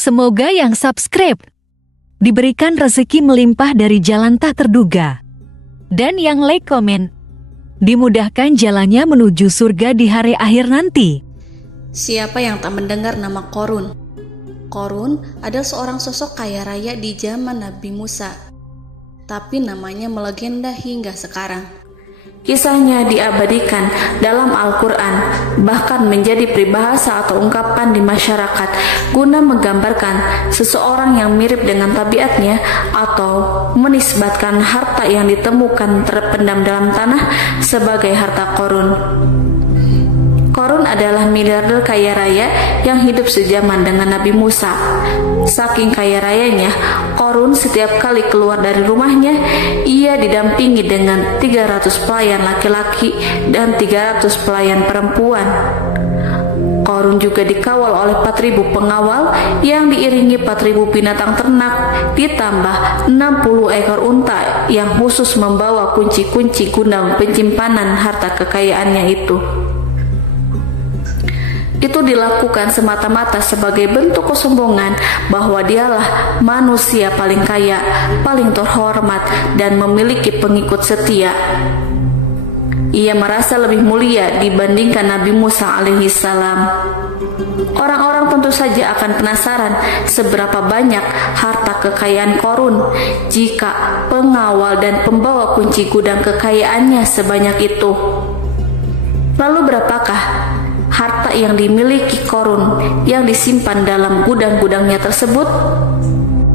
Semoga yang subscribe diberikan rezeki melimpah dari jalan tak terduga. Dan yang like komen, dimudahkan jalannya menuju surga di hari akhir nanti. Siapa yang tak mendengar nama Qorun? Qorun adalah seorang sosok kaya raya di zaman Nabi Musa, tapi namanya melegenda hingga sekarang. Kisahnya diabadikan dalam Al-Quran, bahkan menjadi peribahasa atau ungkapan di masyarakat guna menggambarkan seseorang yang mirip dengan tabiatnya atau menisbatkan harta yang ditemukan terpendam dalam tanah sebagai harta Qorun. Qorun adalah miliarder kaya raya yang hidup sejaman dengan Nabi Musa. Saking kaya rayanya, Qorun setiap kali keluar dari rumahnya, ia didampingi dengan 300 pelayan laki-laki dan 300 pelayan perempuan. Qorun juga dikawal oleh 4.000 pengawal yang diiringi 4.000 binatang ternak, ditambah 60 ekor unta yang khusus membawa kunci-kunci gudang penyimpanan harta kekayaannya itu. Itu dilakukan semata-mata sebagai bentuk kesombongan bahwa dialah manusia paling kaya, paling terhormat, dan memiliki pengikut setia. Ia merasa lebih mulia dibandingkan Nabi Musa alaihissalam. Orang-orang tentu saja akan penasaran seberapa banyak harta kekayaan Qorun jika pengawal dan pembawa kunci gudang kekayaannya sebanyak itu. Lalu berapakah harta yang dimiliki Qorun yang disimpan dalam gudang-gudangnya tersebut?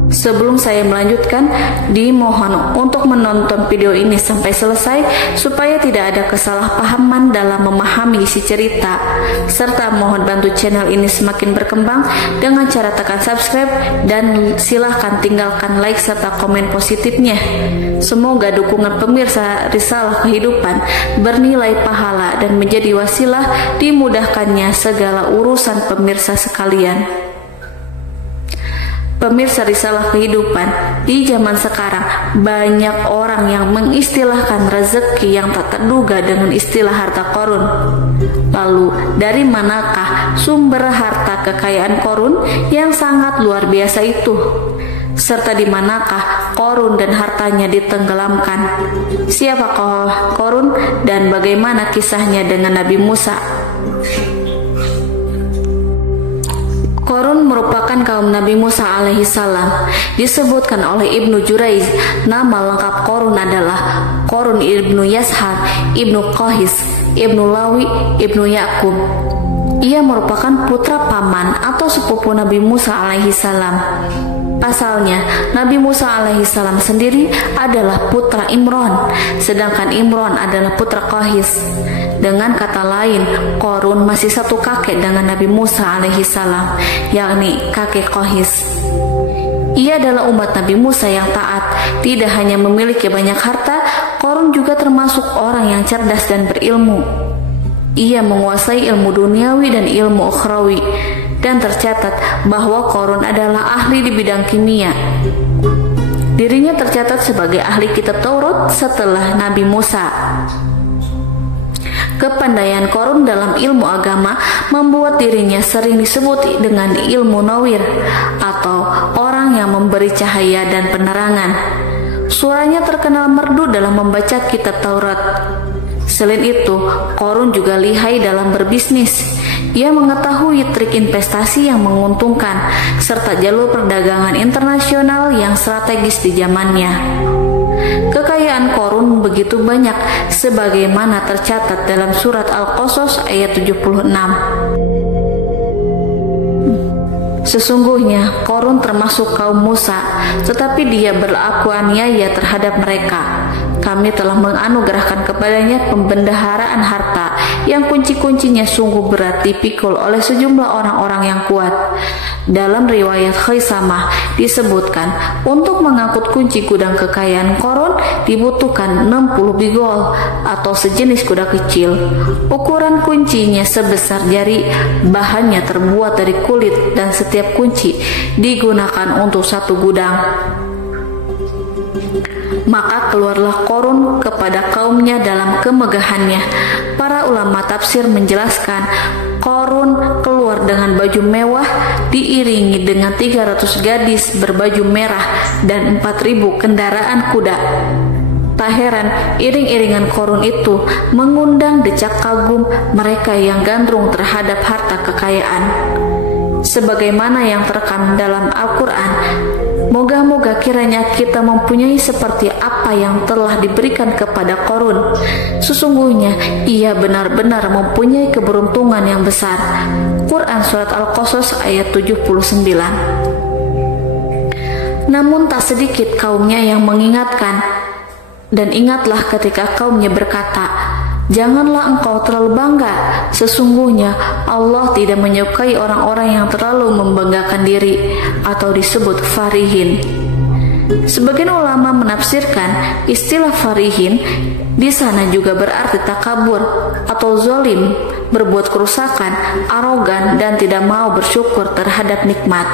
Sebelum saya melanjutkan, dimohon untuk menonton video ini sampai selesai supaya tidak ada kesalahpahaman dalam memahami isi cerita, serta mohon bantu channel ini semakin berkembang dengan cara tekan subscribe dan silahkan tinggalkan like serta komen positifnya. Semoga dukungan pemirsa Risalah Kehidupan bernilai pahala dan menjadi wasilah dimudahkannya segala urusan pemirsa sekalian. Pemirsa Risalah Kehidupan, di zaman sekarang banyak orang yang mengistilahkan rezeki yang tak terduga dengan istilah harta Qorun. Lalu dari manakah sumber harta kekayaan Qorun yang sangat luar biasa itu? Serta di manakah Qorun dan hartanya ditenggelamkan? Siapakah Qorun dan bagaimana kisahnya dengan Nabi Musa? Qorun merupakan kaum Nabi Musa alaihissalam. Disebutkan oleh Ibnu Jurayj, nama lengkap Qorun adalah Qorun ibnu Yashar, ibnu Qahis, ibnu Lawi, ibnu Yakub. Ia merupakan putra paman atau sepupu Nabi Musa alaihissalam. Pasalnya, Nabi Musa alaihissalam sendiri adalah putra Imron, sedangkan Imron adalah putra Qahis. Dengan kata lain, Qorun masih satu kakek dengan Nabi Musa alaihissalam, yakni kakek Qahis. Ia adalah umat Nabi Musa yang taat. Tidak hanya memiliki banyak harta, Qorun juga termasuk orang yang cerdas dan berilmu. Ia menguasai ilmu duniawi dan ilmu ukhrawi, dan tercatat bahwa Qorun adalah ahli di bidang kimia. Dirinya tercatat sebagai ahli kitab Taurat setelah Nabi Musa. Kepandaian Qorun dalam ilmu agama membuat dirinya sering disebut dengan ilmu nawir atau orang yang memberi cahaya dan penerangan. Suaranya terkenal merdu dalam membaca kitab Taurat. Selain itu, Qorun juga lihai dalam berbisnis. Ia mengetahui trik investasi yang menguntungkan serta jalur perdagangan internasional yang strategis di zamannya. Kekayaan Qorun begitu banyak sebagaimana tercatat dalam surat Al-Qasas ayat 76. Sesungguhnya Qorun termasuk kaum Musa, tetapi dia berlaku aniaya terhadap mereka. Kami telah menganugerahkan kepadanya pembendaharaan harta yang kunci-kuncinya sungguh berat dipikul oleh sejumlah orang-orang yang kuat. Dalam riwayat Khaisamah disebutkan, untuk mengangkut kunci gudang kekayaan Qorun dibutuhkan 60 bigol atau sejenis kuda kecil. Ukuran kuncinya sebesar jari, bahannya terbuat dari kulit dan setiap kunci digunakan untuk satu gudang. Maka keluarlah Qorun kepada kaumnya dalam kemegahannya. Para ulama tafsir menjelaskan, Korun keluar dengan baju mewah diiringi dengan 300 gadis berbaju merah dan 4.000 kendaraan kuda. Tak heran iring-iringan Korun itu mengundang decak kagum mereka yang gandrung terhadap harta kekayaan. Sebagaimana yang terekam dalam Al-Quran, moga-moga kiranya kita mempunyai seperti apa yang telah diberikan kepada Korun. Sesungguhnya ia benar-benar mempunyai keberuntungan yang besar. Quran Surat Al-Qasas ayat 79. Namun tak sedikit kaumnya yang mengingatkan, dan ingatlah ketika kaumnya berkata, janganlah engkau terlalu bangga. Sesungguhnya Allah tidak menyukai orang-orang yang terlalu membanggakan diri atau disebut farihin. Sebagian ulama menafsirkan istilah farihin di sana juga berarti takabur atau zolim, berbuat kerusakan, arogan, dan tidak mau bersyukur terhadap nikmat.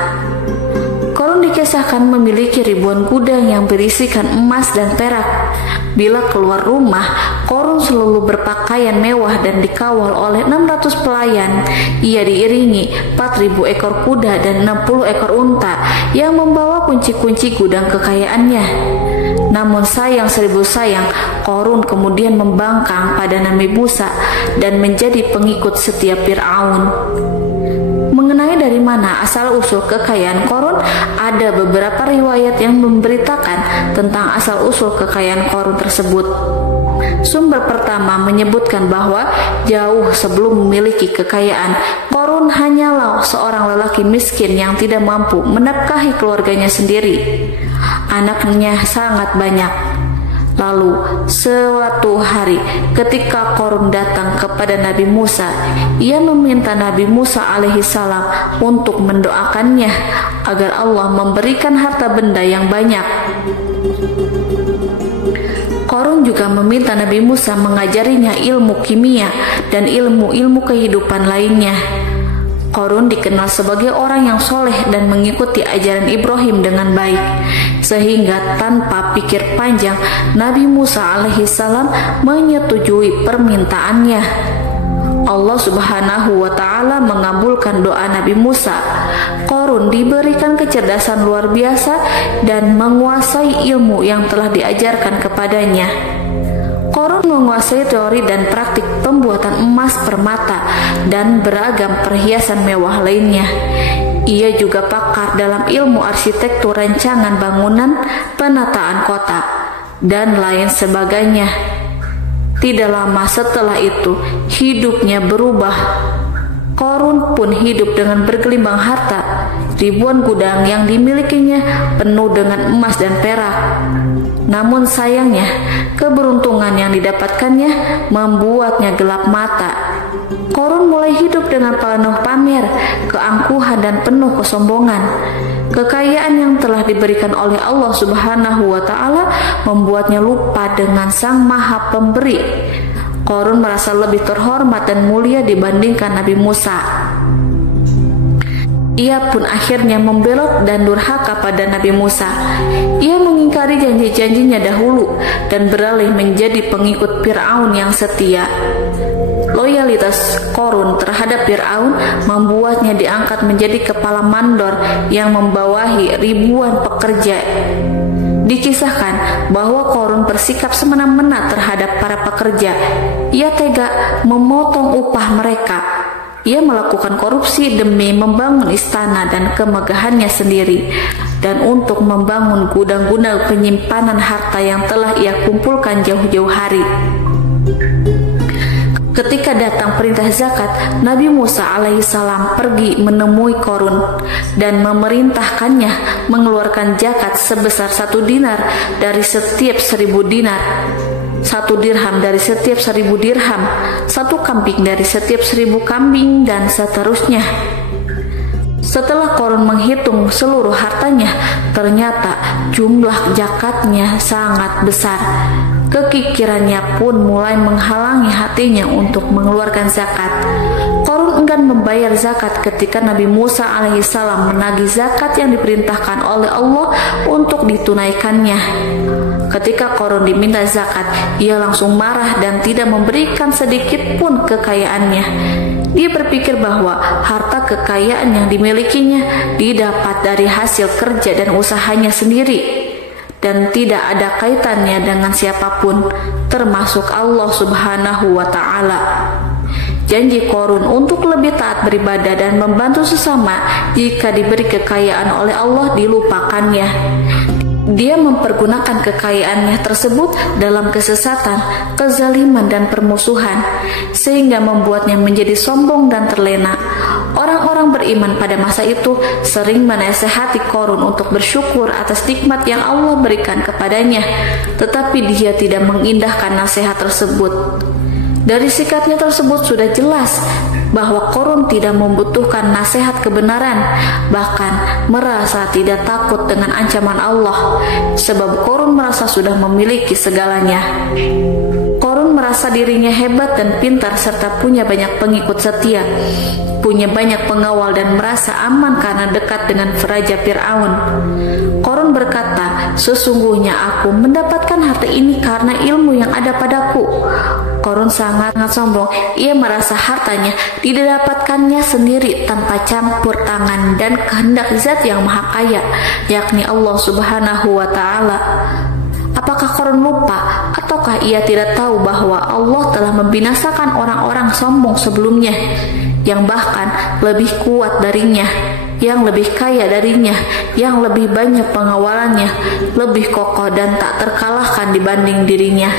Korun dikisahkan memiliki ribuan gudang yang berisikan emas dan perak. Bila keluar rumah, Korun selalu berpakaian mewah dan dikawal oleh 600 pelayan. Ia diiringi 4.000 ekor kuda dan 60 ekor unta yang membawa kunci-kunci gudang kekayaannya. Namun sayang seribu sayang, Korun kemudian membangkang pada Nabi Musa dan menjadi pengikut setia Fir'aun. Mengenai dari mana asal-usul kekayaan Korun, ada beberapa riwayat yang memberitakan tentang asal-usul kekayaan Korun tersebut. Sumber pertama menyebutkan bahwa jauh sebelum memiliki kekayaan, Korun hanyalah seorang lelaki miskin yang tidak mampu menafkahi keluarganya sendiri. Anaknya sangat banyak. Lalu suatu hari ketika Korun datang kepada Nabi Musa, ia meminta Nabi Musa alaihissalam untuk mendoakannya agar Allah memberikan harta benda yang banyak. Korun juga meminta Nabi Musa mengajarinya ilmu kimia dan ilmu-ilmu kehidupan lainnya. Korun dikenal sebagai orang yang soleh dan mengikuti ajaran Ibrahim dengan baik, sehingga tanpa pikir panjang Nabi Musa alaihissalam menyetujui permintaannya. Allah Subhanahu wa Ta'ala mengabulkan doa Nabi Musa. Korun diberikan kecerdasan luar biasa dan menguasai ilmu yang telah diajarkan kepadanya. Korun menguasai teori dan praktik pembuatan emas permata dan beragam perhiasan mewah lainnya. Ia juga pakar dalam ilmu arsitektur, rancangan bangunan, penataan kota, dan lain sebagainya. Tidak lama setelah itu, hidupnya berubah. Korun pun hidup dengan bergelimbang harta. Ribuan gudang yang dimilikinya penuh dengan emas dan perak. Namun sayangnya, keberuntungan yang didapatkannya membuatnya gelap mata. Korun mulai hidup dengan penuh pamer, keangkuhan, dan penuh kesombongan. Kekayaan yang telah diberikan oleh Allah Subhanahu wa Ta'ala membuatnya lupa dengan Sang Maha Pemberi. Korun merasa lebih terhormat dan mulia dibandingkan Nabi Musa. Ia pun akhirnya membelot dan durhaka pada Nabi Musa. Ia mengingkari janji-janjinya dahulu dan beralih menjadi pengikut Fir'aun yang setia. Loyalitas Korun terhadap Fir'aun membuatnya diangkat menjadi kepala mandor yang membawahi ribuan pekerja. Dikisahkan bahwa Korun bersikap semena-mena terhadap para pekerja. Ia tega memotong upah mereka. Ia melakukan korupsi demi membangun istana dan kemegahannya sendiri, dan untuk membangun gudang-gudang penyimpanan harta yang telah ia kumpulkan jauh-jauh hari. Ketika datang perintah zakat, Nabi Musa alaihissalam pergi menemui Korun dan memerintahkannya mengeluarkan zakat sebesar 1 dinar dari setiap 1000 dinar, 1 dirham dari setiap 1000 dirham, 1 kambing dari setiap 1000 kambing, dan seterusnya. Setelah Korun menghitung seluruh hartanya, ternyata jumlah zakatnya sangat besar. Kekikirannya pun mulai menghalangi hatinya untuk mengeluarkan zakat. Korun enggan membayar zakat ketika Nabi Musa alaihissalam menagih zakat yang diperintahkan oleh Allah untuk ditunaikannya. Ketika Korun diminta zakat, ia langsung marah dan tidak memberikan sedikit pun kekayaannya. Dia berpikir bahwa harta kekayaan yang dimilikinya didapat dari hasil kerja dan usahanya sendiri, dan tidak ada kaitannya dengan siapapun, termasuk Allah Subhanahu wa Ta'ala. Janji Qorun untuk lebih taat beribadah dan membantu sesama jika diberi kekayaan oleh Allah dilupakannya. Dia mempergunakan kekayaannya tersebut dalam kesesatan, kezaliman, dan permusuhan, sehingga membuatnya menjadi sombong dan terlena. Orang-orang beriman pada masa itu sering menasehati Qorun untuk bersyukur atas nikmat yang Allah berikan kepadanya, tetapi dia tidak mengindahkan nasihat tersebut. Dari sikapnya tersebut sudah jelas bahwa Qorun tidak membutuhkan nasihat kebenaran, bahkan merasa tidak takut dengan ancaman Allah, sebab Qorun merasa sudah memiliki segalanya. Qorun merasa dirinya hebat dan pintar serta punya banyak pengikut setia, punya banyak pengawal dan merasa aman karena dekat dengan Raja Fir'aun. Qorun berkata, "Sesungguhnya aku mendapatkan harta ini karena ilmu yang ada padaku." Qorun sangat sombong. Ia merasa hartanya didapatkannya sendiri tanpa campur tangan dan kehendak Zat yang Maha Kaya, yakni Allah Subhanahu wa Ta'ala. Apakah Qorun lupa ataukah ia tidak tahu bahwa Allah telah membinasakan orang-orang sombong sebelumnya, yang bahkan lebih kuat darinya, yang lebih kaya darinya, yang lebih banyak pengawalannya, lebih kokoh dan tak terkalahkan dibanding dirinya?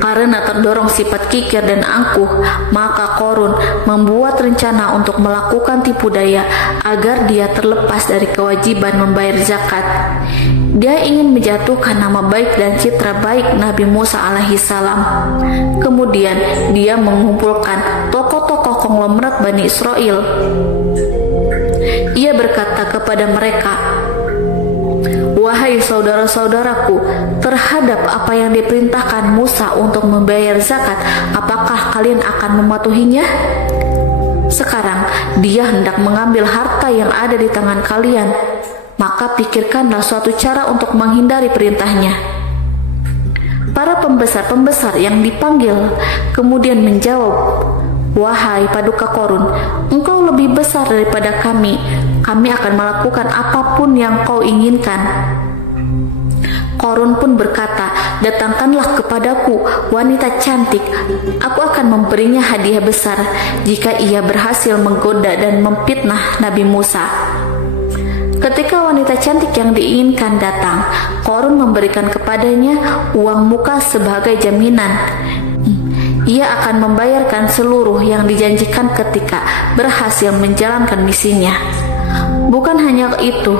Karena terdorong sifat kikir dan angkuh, maka Qorun membuat rencana untuk melakukan tipu daya agar dia terlepas dari kewajiban membayar zakat. Dia ingin menjatuhkan nama baik dan citra baik Nabi Musa alaihissalam. Kemudian dia mengumpulkan tokoh-tokoh konglomerat Bani Israel. Ia berkata kepada mereka, "Wahai saudara-saudaraku, terhadap apa yang diperintahkan Musa untuk membayar zakat, apakah kalian akan mematuhinya? Sekarang dia hendak mengambil harta yang ada di tangan kalian, maka pikirkanlah suatu cara untuk menghindari perintahnya." Para pembesar-pembesar yang dipanggil kemudian menjawab, "Wahai paduka Qorun, engkau lebih besar daripada kami. Kami akan melakukan apapun yang kau inginkan." Qorun pun berkata, "Datangkanlah kepadaku wanita cantik. Aku akan memberinya hadiah besar jika ia berhasil menggoda dan memfitnah Nabi Musa." Ketika wanita cantik yang diinginkan datang, Qorun memberikan kepadanya uang muka sebagai jaminan. Ia akan membayarkan seluruh yang dijanjikan ketika berhasil menjalankan misinya. Bukan hanya itu,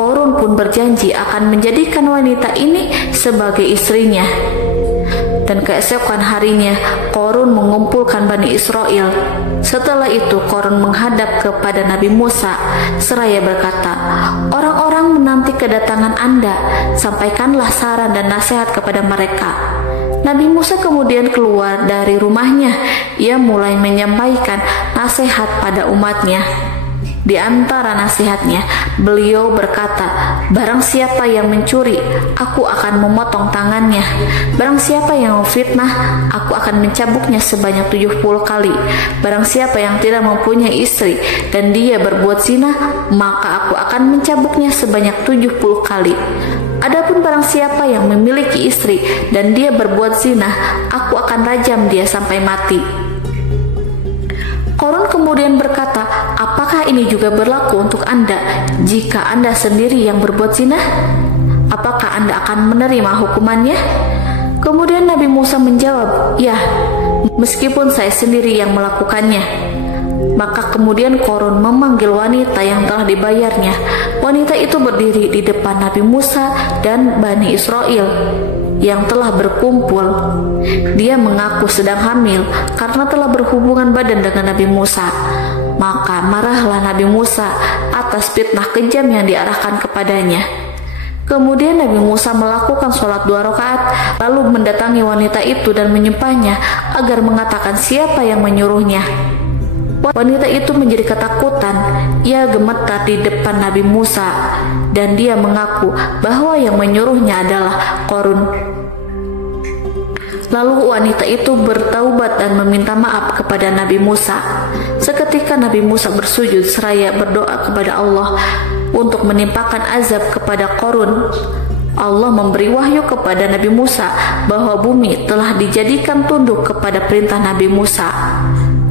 Qorun pun berjanji akan menjadikan wanita ini sebagai istrinya. Dan keesokan harinya, Qorun mengumpulkan Bani Israel. Setelah itu, Qorun menghadap kepada Nabi Musa seraya berkata, "Orang-orang menanti kedatangan Anda, sampaikanlah saran dan nasihat kepada mereka." Nabi Musa kemudian keluar dari rumahnya. Ia mulai menyampaikan nasihat pada umatnya. Di antara nasihatnya, beliau berkata, "Barang siapa yang mencuri, aku akan memotong tangannya. Barang siapa yang memfitnah, aku akan mencambuknya sebanyak 70 kali. Barang siapa yang tidak mempunyai istri dan dia berbuat zina, maka aku akan mencambuknya sebanyak 70 kali. Adapun barang siapa yang memiliki istri dan dia berbuat zina, aku akan rajam dia sampai mati." Qorun kemudian berkata, "Apakah ini juga berlaku untuk Anda jika Anda sendiri yang berbuat zina? Apakah Anda akan menerima hukumannya?" Kemudian Nabi Musa menjawab, "Ya, meskipun saya sendiri yang melakukannya." Maka kemudian Qorun memanggil wanita yang telah dibayarnya. Wanita itu berdiri di depan Nabi Musa dan Bani Israel yang telah berkumpul. Dia mengaku sedang hamil karena telah berhubungan badan dengan Nabi Musa. Maka marahlah Nabi Musa atas fitnah kejam yang diarahkan kepadanya. Kemudian Nabi Musa melakukan sholat 2 rakaat, lalu mendatangi wanita itu dan menyumpahnya agar mengatakan siapa yang menyuruhnya. Wanita itu menjadi ketakutan. Ia gemetar di depan Nabi Musa dan dia mengaku bahwa yang menyuruhnya adalah Qorun. Lalu wanita itu bertaubat dan meminta maaf kepada Nabi Musa. Seketika Nabi Musa bersujud seraya berdoa kepada Allah untuk menimpakan azab kepada Qarun. Allah memberi wahyu kepada Nabi Musa bahwa bumi telah dijadikan tunduk kepada perintah Nabi Musa.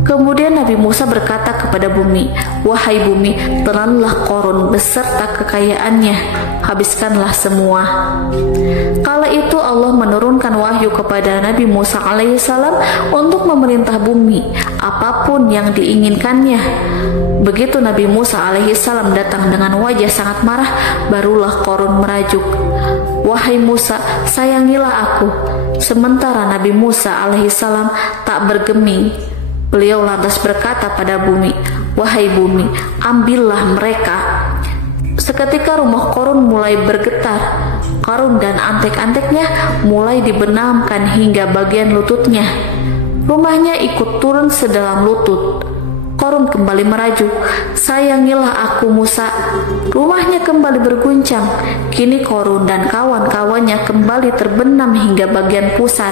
Kemudian Nabi Musa berkata kepada bumi, "Wahai bumi, telanlah Qarun beserta kekayaannya, habiskanlah semua." Kala itu Allah menurunkan wahyu kepada Nabi Musa alaihissalam untuk memerintah bumi apapun yang diinginkannya. Begitu Nabi Musa alaihissalam datang dengan wajah sangat marah, barulah Qarun merajuk, "Wahai Musa, sayangilah aku." Sementara Nabi Musa alaihissalam tak bergeming. Beliau lantas berkata pada bumi, "Wahai bumi, ambillah mereka." Seketika rumah Qarun mulai bergetar. Qarun dan antek-anteknya mulai dibenamkan hingga bagian lututnya. Rumahnya ikut turun sedalam lutut. Qarun kembali merajuk, "Sayangilah aku Musa." Rumahnya kembali berguncang. Kini Qarun dan kawan-kawannya kembali terbenam hingga bagian pusar.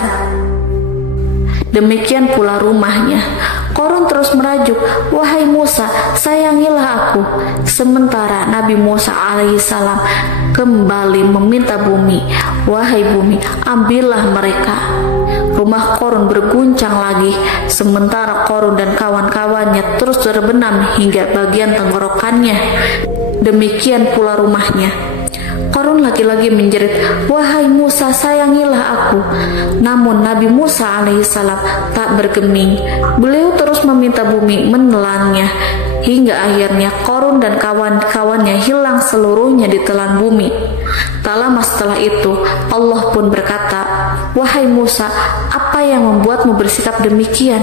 Demikian pula rumahnya. Qarun terus merajuk, "Wahai Musa, sayangilah aku." Sementara Nabi Musa alaihissalam kembali meminta bumi, "Wahai bumi, ambillah mereka." Rumah Qarun berguncang lagi, sementara Qarun dan kawan-kawannya terus terbenam hingga bagian tenggorokannya. Demikian pula rumahnya. Qarun lagi-lagi menjerit, "Wahai Musa, sayangilah aku." Namun Nabi Musa alaihissalam tak bergeming. Beliau terus meminta bumi menelannya, hingga akhirnya Qarun dan kawan-kawannya hilang seluruhnya di telan bumi. Tak lama setelah itu Allah pun berkata, "Wahai Musa, apa yang membuatmu bersikap demikian?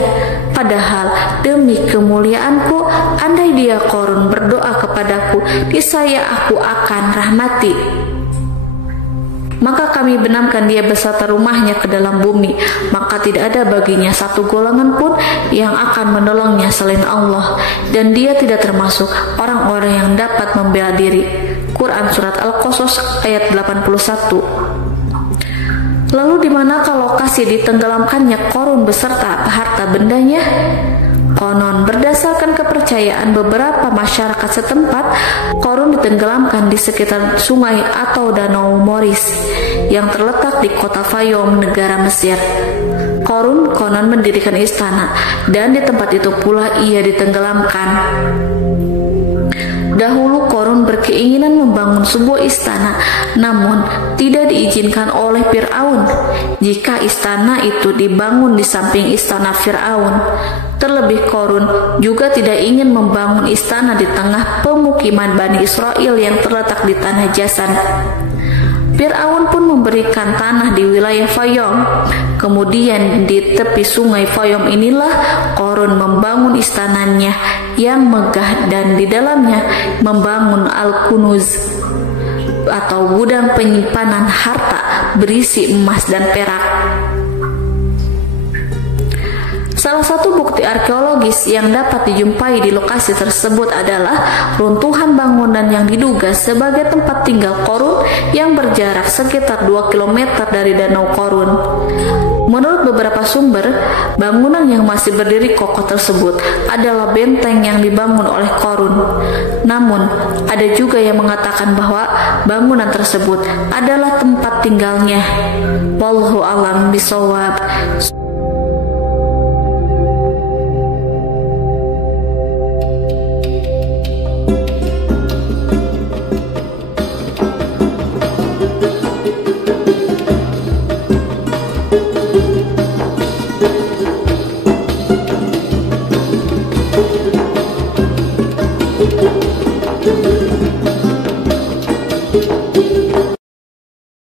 Padahal demi kemuliaanku, andai dia Qarun berdoa kepadaku, niscaya aku akan rahmati. Maka kami benamkan dia beserta rumahnya ke dalam bumi, maka tidak ada baginya satu golongan pun yang akan menolongnya selain Allah, dan dia tidak termasuk orang-orang yang dapat membela diri." Quran Surat Al-Qasas ayat 81. Lalu di manakah lokasi ditenggelamkannya Qarun beserta harta bendanya? Konon berdasarkan kepercayaan beberapa masyarakat setempat, Qarun ditenggelamkan di sekitar sungai atau danau Moris yang terletak di kota Fayum, negara Mesir. Qarun konon mendirikan istana dan di tempat itu pula ia ditenggelamkan. Dahulu Qarun berkeinginan membangun sebuah istana, namun tidak diizinkan oleh Fir'aun jika istana itu dibangun di samping istana Fir'aun. Terlebih Qarun juga tidak ingin membangun istana di tengah pemukiman Bani Israel yang terletak di tanah Jasan. Fir'aun pun memberikan tanah di wilayah Fayum. Kemudian di tepi sungai Fayum inilah Qarun membangun istananya yang megah dan di dalamnya membangun Al-Kunuz atau gudang penyimpanan harta berisi emas dan perak. Salah satu bukti arkeologis yang dapat dijumpai di lokasi tersebut adalah runtuhan bangunan yang diduga sebagai tempat tinggal Qarun yang berjarak sekitar 2 km dari Danau Qarun. Menurut beberapa sumber, bangunan yang masih berdiri kokoh tersebut adalah benteng yang dibangun oleh Qarun. Namun, ada juga yang mengatakan bahwa bangunan tersebut adalah tempat tinggalnya. Wallahu a'lam bishawab.